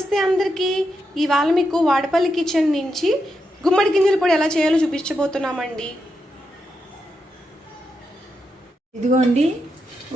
నమస్తే అందరికీ. ఇవాళ మీకు వాడపల్లి కిచెన్ నుంచి గుమ్మడి గింజలు పొడి ఎలా చేయాలో చూపించబోతున్నామండి. ఇదిగోండి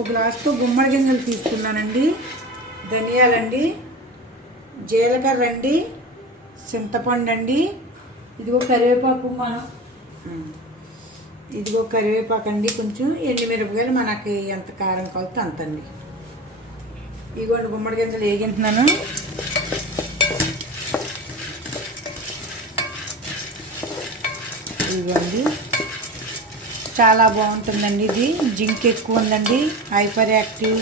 ఒక గ్లాసుతో గుమ్మడి గింజలు తీసుకున్నానండి. ధనియాలండి జీలకర్ర అండి చింతపండు అండి ఇదిగో కరివేపాకు మనం ఇదిగో కరివేపాకు అండి. కొంచెం ఎండుమిరపకాయలు మనకి ఎంత కారం కొలత అంత అండి ఇదిగోండి గుమ్మడి గింజలు వేగింటున్నాను ఇదిగోండి. చాలా బాగుంటుందండి ఇది. జింక్ ఎక్కువ ఉందండి. హైపర్ యాక్టివ్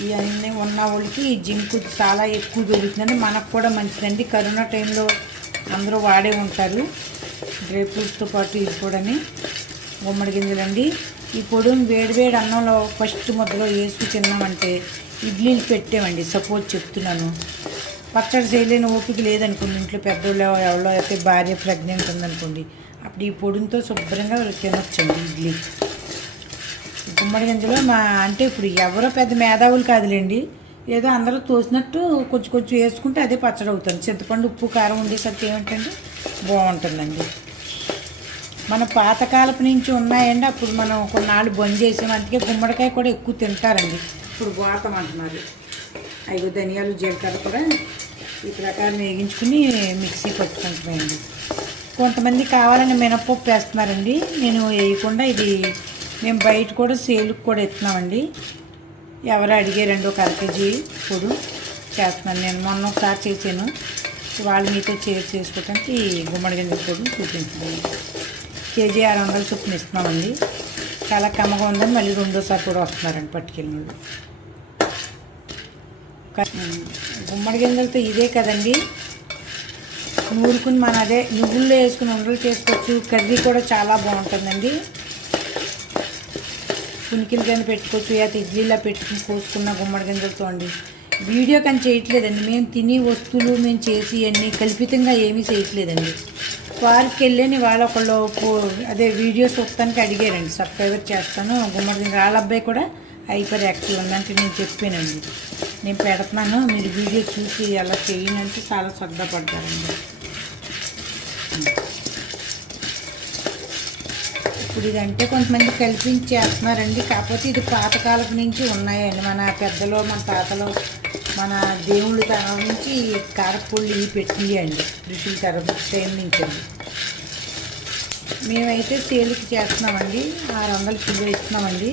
ఇవన్నీ ఉన్న వాళ్ళకి ఈ జింక్ చాలా ఎక్కువ దొరుకుతుందండి. మనకు కూడా మంచిదండి. కరోనా టైంలో అందరూ వాడే ఉంటారు. డ్రై ఫ్రూట్స్తో పాటు ఇది కూడాని గుమ్మడి గింజలండి. ఈ పొడిని వేడివేడి అన్నంలో ఫస్ట్ ముద్దలో వేసుకు తిన్నామంటే ఇడ్లీలు పెట్టామండి. సపోజ్ చెప్తున్నాను. పచ్చడి చేయలేని ఓపిక లేదనుకోండి. ఇంట్లో పెద్దోళ్ళు ఎవరో అయితే భార్య ప్రెగ్నెంట్ ఉందనుకోండి. అప్పుడు ఈ పొడితో శుభ్రంగా తినొచ్చండి ఇడ్లీ. గుమ్మడి గింజలో మా అంటే ఇప్పుడు ఎవరో పెద్ద మేధావులు కాదులేండి. ఏదో అందరూ తోసినట్టు కొంచెం కొంచెం వేసుకుంటే అదే పచ్చడి అవుతుంది. చింతపండు ఉప్పు కారం ఉండేసరికి ఏమిటంటే బాగుంటుందండి. మన పాతకాలపు నుంచి ఉన్నాయండి. అప్పుడు మనం కొన్నాళ్ళు బంద్ చేసాం. అందుకే గుమ్మడికాయ కూడా ఎక్కువ తింటారండి. ఇప్పుడు వాతం అంటున్నారు. ఐదు ధనియాలు జీలకర్ర కూడా ఈ ప్రకారం వేగించుకుని మిక్సీ పట్టుకుంటున్నాయండి. కొంతమంది కావాలని మినపప్పు వేస్తున్నారండి. నేను వేయకుండా ఇది మేము బయట కూడా సేలుకు కూడా ఇస్తున్నామండి. ఎవరు అడిగారండి ఒక అర కేజీ పొడు చేస్తున్నాను. నేను మొన్న ఒకసారి చేశాను. వాళ్ళు మీతో చేర్ చేసుకోవటానికి గుమ్మడి గింజల పొడి చూపించండి. కేజీ ఆరు వందలు చొప్పున ఇస్తున్నామండి. చాలా కమ్మగా ఉందని మళ్ళీ రెండోసారి కూడా వస్తున్నారండి పట్టుకెళ్ళిన వాళ్ళు. గుమ్మడి గింజలతో ఇదే కదండి. నూరుకుని మన అదే నువ్వుల్లో వేసుకుని ఉండలు చేసుకోవచ్చు. కర్రీ కూడా చాలా బాగుంటుందండి. పునికిల కింద పెట్టుకోవచ్చు లేకపోతే ఇడ్లీలా పెట్టుకుని కోసుకున్న గుమ్మడి గింజలతో అండి. వీడియో కానీ చేయట్లేదండి. మేము తిని వస్తువులు మేము చేసి అన్నీ కల్పితంగా ఏమీ చేయట్లేదండి. వారికి వెళ్ళని వాళ్ళ ఒకళ్ళు అదే వీడియోస్ చూస్తానికి అడిగారండి. సబ్స్క్రైబర్ చేస్తాను గుమ్మడి గింజ వాళ్ళ అబ్బాయి కూడా హైపర్ యాక్టివ్ ఉందంటే నేను చెప్పానండి. నేను పెడతాను మీరు వీడియో చూసి అలా చేయనంటే చాలా శ్రద్ధపడతారండి ఇప్పుడు ఇదంటే కొంతమంది కల్పించి చేస్తున్నారండి. కాకపోతే ఇది పాతకాలపు నుంచి ఉన్నాయండి. మన పెద్దలు మన తాతలు మన దేవుళ్ళ తరం నుంచి ఈ కారపొళ్ళు ఇవి పెట్టియండి ఋషుల తరం టైం నుంచి అండి. మేమైతే సేల్కి చేస్తున్నామండి. ఆరు వందలు కిలో ఇస్తున్నామండి.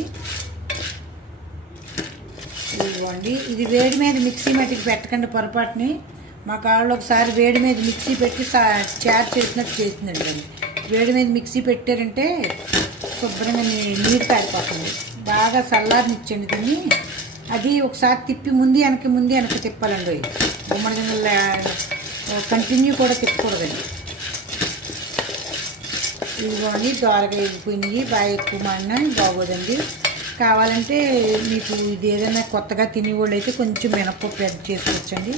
ఇవ్వండి ఇది వేడి మీద మిక్సీ మట్టికి పెట్టకండి పొరపాటుని. మా కాళ్ళు ఒకసారి వేడి మీద మిక్సీ పెట్టి సా చేసినట్టు చేసిందండి. వేడి మీద మిక్సీ పెట్టారంటే శుభ్రంగా నీరు కారిపోతుంది. బాగా చల్లారనిచ్చండి దీన్ని. అది ఒకసారి తిప్పి ముందు వెనక ముందు వెనక తిప్పాలండి. గుమ్మడి గిన్నెల కంటిన్యూ కూడా తిప్పకూడదండి. ఇదిగోండి దోరగా వెళ్ళిపోయినాయి బాగా ఎక్కువ మాడినా బాగోదండి. కావాలంటే మీకు ఇది ఏదైనా కొత్తగా తినేవాళ్ళు అయితే కొంచెం మినపప్పు యాడ్ చేసుకోవచ్చండి.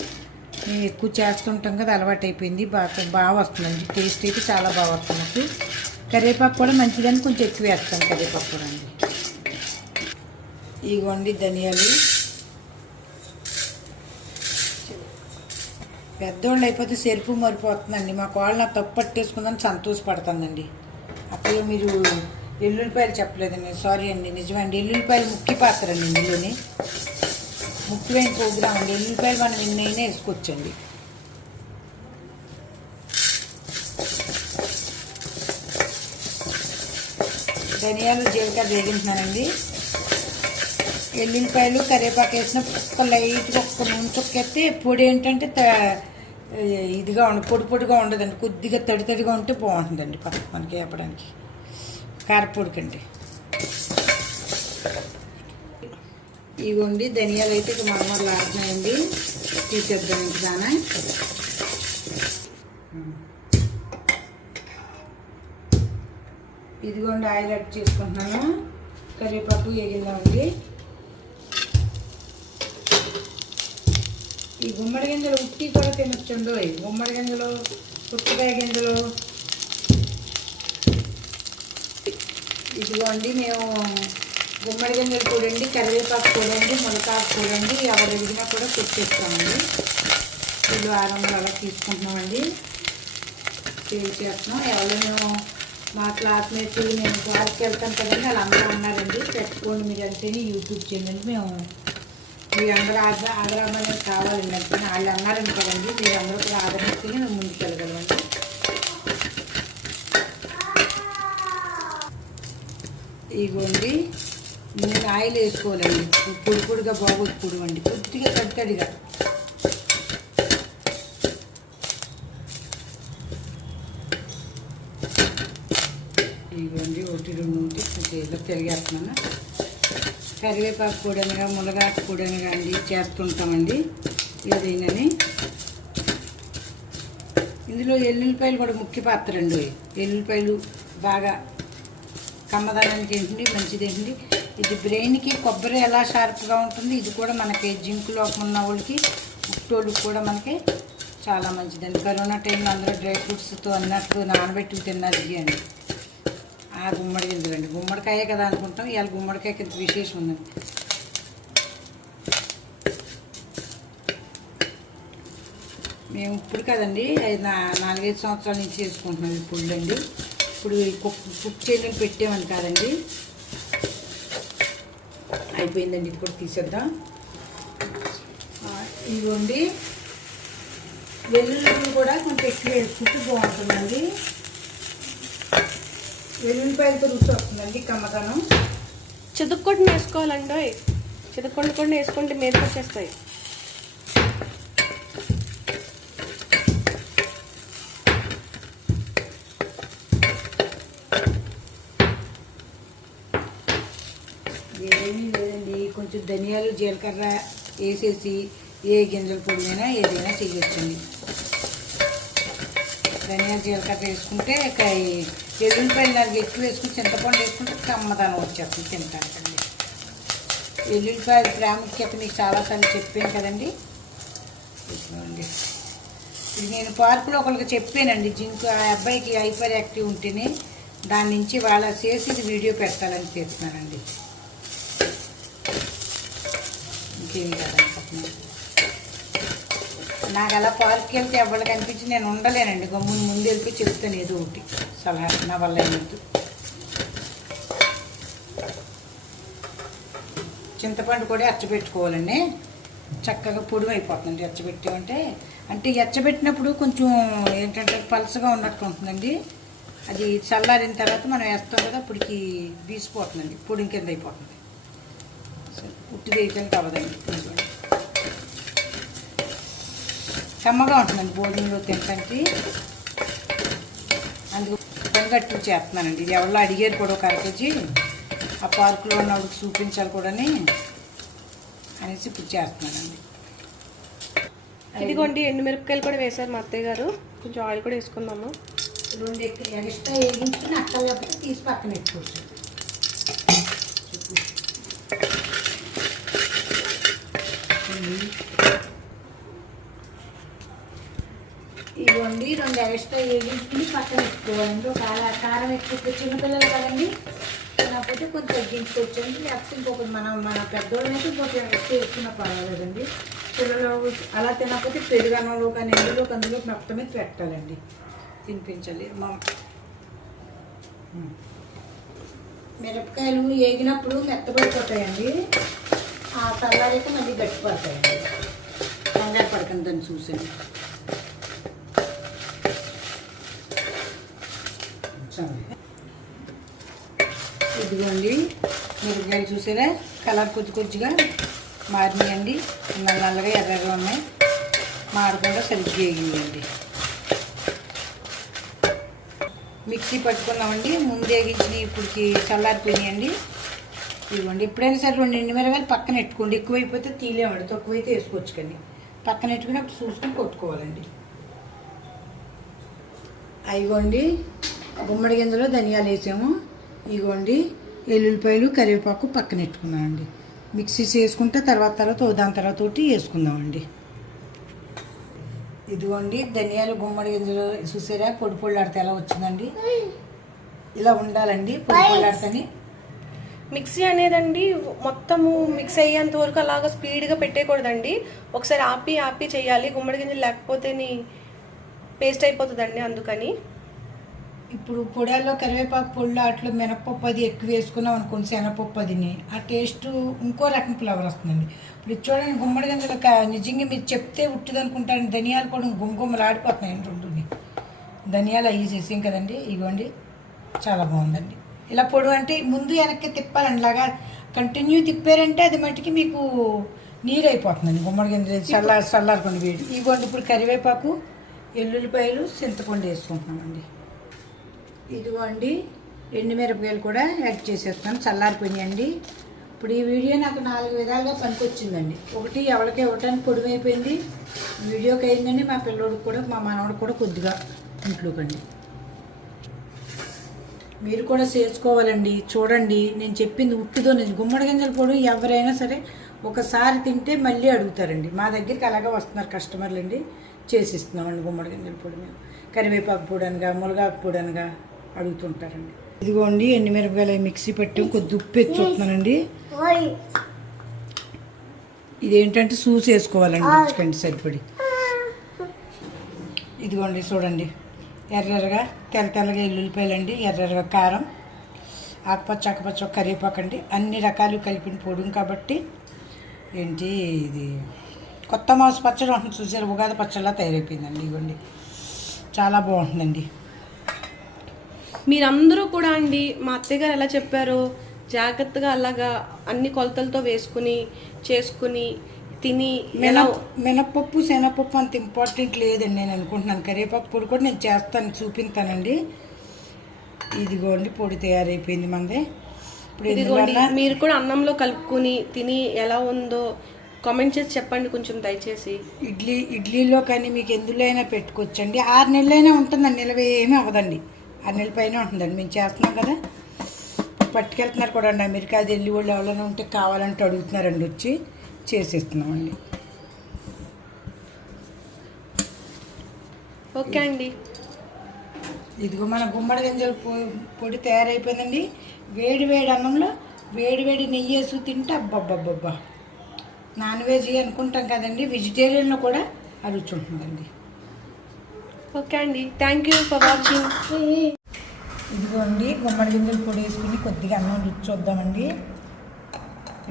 మేము ఎక్కువ చేస్తుంటాం కదా అలవాటు అయిపోయింది బాగా బాగా వస్తుందండి. టేస్ట్ అయితే చాలా బాగా వస్తుంది కరివేపాకు కూడా మంచిదని కొంచెం ఎక్కువ వేస్తాను కరివేపాకు కూడా అండి. ఇగోండి ధనియాలు. పెద్దోళ్ళు అయిపోతే సెరుపు మరిపోతుందండి. మా కోళ్ళు నాకు తప్పు పట్టేసుకుందని సంతోషపడుతుందండి అప్పుడు మీరు ఎల్లుల్లిపాయలు చెప్పలేదండి. సారీ అండి. నిజమండి. ఎల్లుల్లిపాయలు ముఖ్య పాత్ర అండి ఇందులోని. ముఖ్యమైన ప్రోగ్రామ్ అండి. ఎల్లిపాయలు మనం ఎన్నైనా వేసుకోవచ్చండి. ధనియాలు జీలకర్ర వేగింటున్నానండి ఎల్లుల్లిపాయలు కరివేపాకు వేసిన ఒక్క లైట్గా ఒక్క నూనె చుక్కెత్తే పొడి ఏంటంటే త- ఇదిగా ఉండ పొడి పొడిగా ఉండదండి. కొద్దిగా తడి తడిగా ఉంటే బాగుంటుందండి మనకి వేపడానికి. కారపొడికండి ఇవ్వండి ధనియాలు అయితే ఇక మరమరలు ఆడుతున్నాయండి తీసేద్దాం ఇంక దానా. ఇదిగోండి ఆయిల్ యాడ్ చేసుకుంటున్నాను. కరివేపాకు వేగిందామండి ఈ గుమ్మడి గింజలు ఉట్టి కూడా తినొచ్చండు ఈ గుమ్మడి గింజలు పుచ్చకాయ గింజలు. ఇదిగోండి మేము గుమ్మడి గింజలు చూడండి కరివేపాకు చూడండి మునకాకు చూడండి ఎవరు ఎదిగినా కూడా తెచ్చేస్తామండి కేజీలు ఆరు అలా తీసుకుంటున్నామండి. సేవ్ చేస్తున్నాం. ఎవరైనా మా క్లాస్మేట్స్ నేను క్లాస్కి వెళ్తాను కదండి వాళ్ళందరూ అన్నారండి పెట్టుకోండి మీరు అంటేనే యూట్యూబ్ ఛానల్ మేము మీ అందరూ ఆదర ఆదరణ కావాలండి. అంటే వాళ్ళు అన్నారండి కదండి మీరందరూ కూడా ఆదరిస్తేనే మేము ముందుకు వెళ్ళగలమండి. ఇగోండి. నేను ఆయిల్ వేసుకోవాలండి పొడి పొడిగా బాగోదు పొడి అండి కొద్దిగా తడి ఇవ్వండి ఒకటి రెండు ఉంటే కొద్దిగా తిరిగేస్తున్నాను కరివేపాకు పొడనగా మునగాకు పొడనగా అండి చేస్తుంటామండి ఏదైనాని ఇందులో ఎల్లుల్లిపాయలు కూడా ముఖ్య పాత్ర అండి ఎల్లుల్లిపాయలు బాగా కమ్మదానానికి ఏంటండి మంచిది ఏంటండి ఇది బ్రెయిన్కి కొబ్బరి ఎలా షార్ప్గా ఉంటుంది ఇది కూడా మనకి జింక్ లోపం ఉన్న వాళ్ళకి ఉట్టోళ్ళకి కూడా మనకి చాలా మంచిదండి. కరోనా టైంలో అందరూ డ్రై ఫ్రూట్స్తో అన్నట్టు నానబెట్టి తిన్నారు ఇవి అండి. ఆ గుమ్మడి గింజలండి గుమ్మడికాయే కదా అనుకుంటాం ఇవాళ గుమ్మడికాయ కింద విశేషం ఉందండి. మేము ఇప్పుడు కదండి నాలుగైదు సంవత్సరాల నుంచి చేసుకుంటున్నాం ఇప్పుడు అండి ఇప్పుడు కుక్ కుక్ చేయడానికి పెట్టామని కాదండి. అయిపోయిందండి ఇది కూడా తీసేద్దాం. ఇదిగోండి. వెల్లుల్లి కూడా కొంచెం ఎక్కువ వేసుకుంటే బాగుంటుందండి. వెల్లుల్లిపాయలతో రుచి వస్తుందండి కమ్మదనం. చెదుక్కొండ వేసుకోవాలండి. చదువుకోండి కూడా వేసుకుంటే మీదకి వచ్చేస్తాయి ఏమీ లేదండి కొంచెం ధనియాలు జీలకర్ర వేసేసి ఏ గింజల పొడినైనా ఏదైనా చేయొచ్చండి. ధనియాలు జీలకర్ర వేసుకుంటే ఇక ఈ ఎల్లుల్లిపాయలు నాలుగు ఎక్కువ వేసుకుని చింతపండు వేసుకుంటే కమ్మదనం వచ్చేస్తుంది తింటానికండి ఎల్లుల్లిపాయల ప్రాముఖ్యత మీకు చాలాసార్లు చెప్పాను కదండి. ఇది నేను పార్కులో ఒకరికి చెప్పానండి జింక్ ఆ అబ్బాయికి హైపర్ యాక్టివ్ ఉంటేనే దాని నుంచి వాళ్ళ చేసి ఇది వీడియో పెట్టాలని చేస్తున్నానండి ఇంకేమి నాకు అలా పార్క్కి వెళ్తే ఎవరికి అనిపించి నేను ఉండలేనండి. గమ్మున ముందు వెళ్ళి చెప్తాను ఏదో ఒకటి. సలహా నా వల్ల ఏమిటి చింతపండు కూడా ఎచ్చబెట్టుకోవాలండి చక్కగా పొడి అయిపోతుందండి ఎచ్చబెట్టామంటే అంటే ఎచ్చబెట్టినప్పుడు కొంచెం ఏంటంటే పలసగా ఉన్నట్టు ఉంటుందండి. అది చల్లారిన తర్వాత మనం వేస్తాం కదా అప్పటికి బీసిపోతుందండి. పొడి కింద అయిపోతుంది. అసలు ఉట్టి వేయటానికి అవ్వదండి. కమ్మగా ఉంటుందండి బోర్డింగ్లో తినడానికి అందుకు పొంగట్టు చేస్తున్నానండి. ఇది ఎవరో అడిగారు కూడా ఒక అర కేజీ. ఆ పార్కులో ఉన్నప్పుడు చూపించాలి కూడాని అనేసి ఇప్పుడు చేస్తున్నానండి. ఇదిగోండి ఎండుమిరపకాయలు కూడా వేశారు మా అత్తయ్య గారు. కొంచెం ఆయిల్ కూడా వేసుకుందాము. రెండు ఎక్క- ఎక్స్ట్రా వేగించుకుని అక్కడ లేకపోతే తీసి పక్కన పెట్టుకోవచ్చు. ఇవ్వండి రెండు ఎక్స్ట్రా వేగించుకుని పక్కన పెట్టుకోవాలండి. ఒక కార- కారం ఎక్కువ చిన్నపిల్లలు కదండి. కాకపోతే కొంచెం తగ్గించుకోవచ్చండి లేకపోతే ఇంకొకటి మనం మన పెద్దోళ్ళని అయితే ఇంకొక ఎక్కువ వేసుకున్న పర్వాలేదండి. పిల్లలు అలా తినకపోతే పెరుగన్నంలో కానీ ఎందులో అందులో మొత్తమే పెట్టాలండి. తినిపించాలి. మా మిరపకాయలు వేగినప్పుడు మెత్తబడిపోతాయండి. ఆ తల్లారైతే మళ్ళీ గట్టిపడతాయండి. కంగారు పడకండి దాన్ని చూసండి ఇదిగోండి. మిరపకాయలు చూసారా? కలర్ కొద్ది కొద్దిగా మారినాయండి. నల్ల నల్లగా ఎర్రగా ఉన్నాయి. మారకుండా సరిగ్గా వేగిందండి మిక్సీ పట్టుకున్నామండి. ముందు వేగించిన ఇప్పటికి చల్లారిపోయినాయండి. ఇదిగోండి. ఎప్పుడైనా సరే రెండు ఎండు మిరగాయలు పక్కన పెట్టుకోండి. ఎక్కువైపోతే తీలేమండి తక్కువైతే వేసుకోవచ్చు కానీ. పక్కన పెట్టుకుని అప్పుడు చూసుకొని కొట్టుకోవాలండి. అయిగోండి గుమ్మడి గింజలో ధనియాలు వేసాము. ఇగోండి ఎల్లుల్లిపాయలు కరివేపాకు పక్కన పెట్టుకున్నామండి మిక్సీ చేసుకుంటే తర్వాత తర్వాత దాని తర్వాత ఒకటి వేసుకుందామండి. ఇదిగోండి ధనియాలు గుమ్మడి గింజలు చూసారా? పొడి పొళ్ళాడితే ఎలా వచ్చిందండి? ఇలా ఉండాలండి పొడి పొళ్ళాడితేని మిక్సీ అనేదండి మొత్తము మిక్స్ అయ్యేంత వరకు అలాగా స్పీడ్గా పెట్టేయకూడదండి. ఒకసారి ఆపి ఆపి చేయాలి. గుమ్మడి గింజలు లేకపోతే పేస్ట్ అయిపోతుందండి అందుకని. ఇప్పుడు పొడాల్లో కరివేపాకు పొడిలో అట్లా మినపప్పు అది ఎక్కువ వేసుకున్నాం అనుకోండి శనగపప్పు అదిని. ఆ టేస్ట్ ఇంకో రకం ఫ్లేవర్ వస్తుందండి. ఇప్పుడు చూడండి గుమ్మడి గింజలు నిజంగా మీరు చెప్తే ఉట్టిది అనుకుంటారు ధనియాలు కూడా గుమ్మగుమ్మలు ఆడిపోతున్నాయి రెండుని. ధనియాలు అవి చేసాం కదండి ఇవ్వండి చాలా బాగుందండి. ఇలా పొడు అంటే ముందు వెనక్కి తిప్పాలండి లాగా కంటిన్యూ తిప్పారంటే అది మట్టికి మీకు నీరు అయిపోతుందండి గుమ్మడి గింజలు చల్లారు చల్లారుకోండి వేడి. ఇవ్వండి ఇప్పుడు కరివేపాకు ఎల్లుల్లిపాయలు చింతపండు వేసుకుంటున్నామండి. ఇదిగోండి ఎండుమిరపకాయలు కూడా యాడ్ చేసేస్తాను చల్లారిపోయినాయండి. ఇప్పుడు ఈ వీడియో నాకు నాలుగు విధాలుగా పనికొచ్చిందండి. ఒకటి ఎవరికి ఇవ్వటానికి పొడివైపోయింది. వీడియోకి అయిందండి మా పిల్లోడికి కూడా మా మనవాడికి కూడా కొద్దిగా ఇంట్లోకండి. మీరు కూడా చేసుకోవాలండి. చూడండి నేను చెప్పింది ఉట్టిదో నేను గుమ్మడి గింజల పొడి ఎవరైనా సరే ఒకసారి తింటే మళ్ళీ అడుగుతారండి. మా దగ్గరికి అలాగే వస్తున్నారు కస్టమర్లు అండి చేసిస్తున్నామండి గుమ్మడి గింజల పొడి మేము. కరివేపాకు పొడి అనగా మునగాకు పొడి అనగా అడుగుతుంటారండి. ఇదిగోండి ఎండుమిరపకాయలు మిక్సీ పెట్టి కొద్ది ఉప్పు వేసి చూస్తున్నానండి. ఇదేంటంటే సూస్ వేసుకోవాలండి రుచికండి సరిపడి. ఇదిగోండి చూడండి. ఎర్రెర్రగా తెల్ల తెల్లగా ఎల్లుల్లిపాయలండి ఎర్రెర్రగా కారం ఆకుపచ్చ ఆకుపచ్చ కరివేపాకండి అన్ని రకాలు కలిపిన పొడి కాబట్టి ఏంటి ఇది? కొత్త మాంస పచ్చడి ఉంటుంది చూసారు ఉగాది పచ్చడిలా తయారైపోయిందండి ఇవ్వండి చాలా బాగుంటుందండి. మీరందరూ కూడా అండి మా అత్తయ్య గారు ఎలా చెప్పారో జాగ్రత్తగా అలాగా అన్ని కొలతలతో వేసుకుని చేసుకుని తిని మినపప్పు శనగపప్పు అంత ఇంపార్టెంట్ లేదండి నేను అనుకుంటున్నాను. కరివేపాకు పొడి కూడా నేను చేస్తాను చూపిస్తానండి. ఇదిగోండి పొడి తయారైపోయింది మనది ఇప్పుడు ఇదిగోండి మీరు కూడా అన్నంలో కలుపుకుని తిని ఎలా ఉందో కామెంట్ చేసి చెప్పండి కొంచెం దయచేసి. ఇడ్లీ ఇడ్లీలో కానీ మీకు ఎందులో అయినా పెట్టుకోవచ్చండి. ఆరు నెలలైనా ఉంటుందండి నిలవ ఏమీ అవ్వదండి. నెలల పైన ఉంటుందండి. మేము చేస్తున్నాం కదా. పట్టుకెళ్తున్నారు కూడా అండి. అమెరికా అది వెళ్ళి వాళ్ళు ఎవరైనా ఉంటే కావాలంటే అడుగుతున్నారండి వచ్చి చేసేస్తున్నామండి. ఓకే అండి. ఇదిగో మన గుమ్మడి గింజల పొడి తయారైపోయిందండి. వేడి వేడి అన్నంలో వేడి వేడి నెయ్యి వేసి తింటే అబ్బబ్బబ్బబ్బా. నాన్ వెజ్ అనుకుంటాం కదండి. వెజిటేరియన్లో కూడా ఆ రుచి ఉంటుందండి. ఓకే అండి. థ్యాంక్ యూ ఫర్ వాచింగ్ ఇదిగోండి గుమ్మడి గింజలు పొడి వేసుకుని కొద్దిగా అన్నం రుచి చూద్దామండి.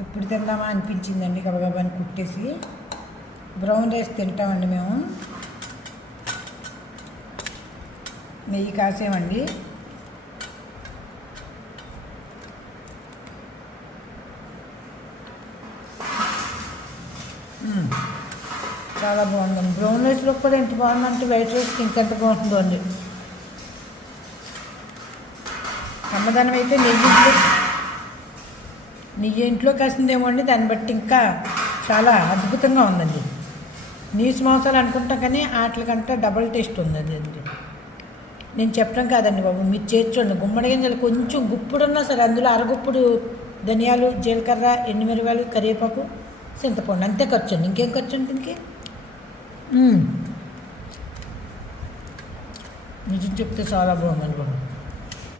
ఎప్పుడు తిందామా అనిపించిందండి గబగబాని కుట్టేసి. బ్రౌన్ రైస్ తింటామండి మేము. నెయ్యి కాసేమండి. చాలా బాగుందండి. బ్రౌన్ రైస్లో కూడా ఎంత బాగుందంటే వైట్ రైస్కి ఇంకెంత బాగుంటుందో అండి. అమ్మదానం అయితే నెయ్యి నీ నెయ్యి ఇంట్లో కాసిందేమో అండి దాన్ని బట్టి ఇంకా చాలా అద్భుతంగా ఉందండి. నీసు మాంసాలు అనుకుంటాం కానీ వాటికంటే డబల్ టేస్ట్ ఉందండి అది. నేను చెప్పడం కాదండి బాబు మీరు చేర్చండి గుమ్మడి గింజలు కొంచెం గుప్పుడున్నా సరే అందులో అరగుప్పుడు ధనియాలు జీలకర్ర ఎండుమిరగాయలు కరివేపాకు చింతపండు అంతే ఖర్చు అండి. ఇంకేం ఖర్చు అండి దీనికి? నిజం చెప్తే చాలా బాగుందండి బాబు.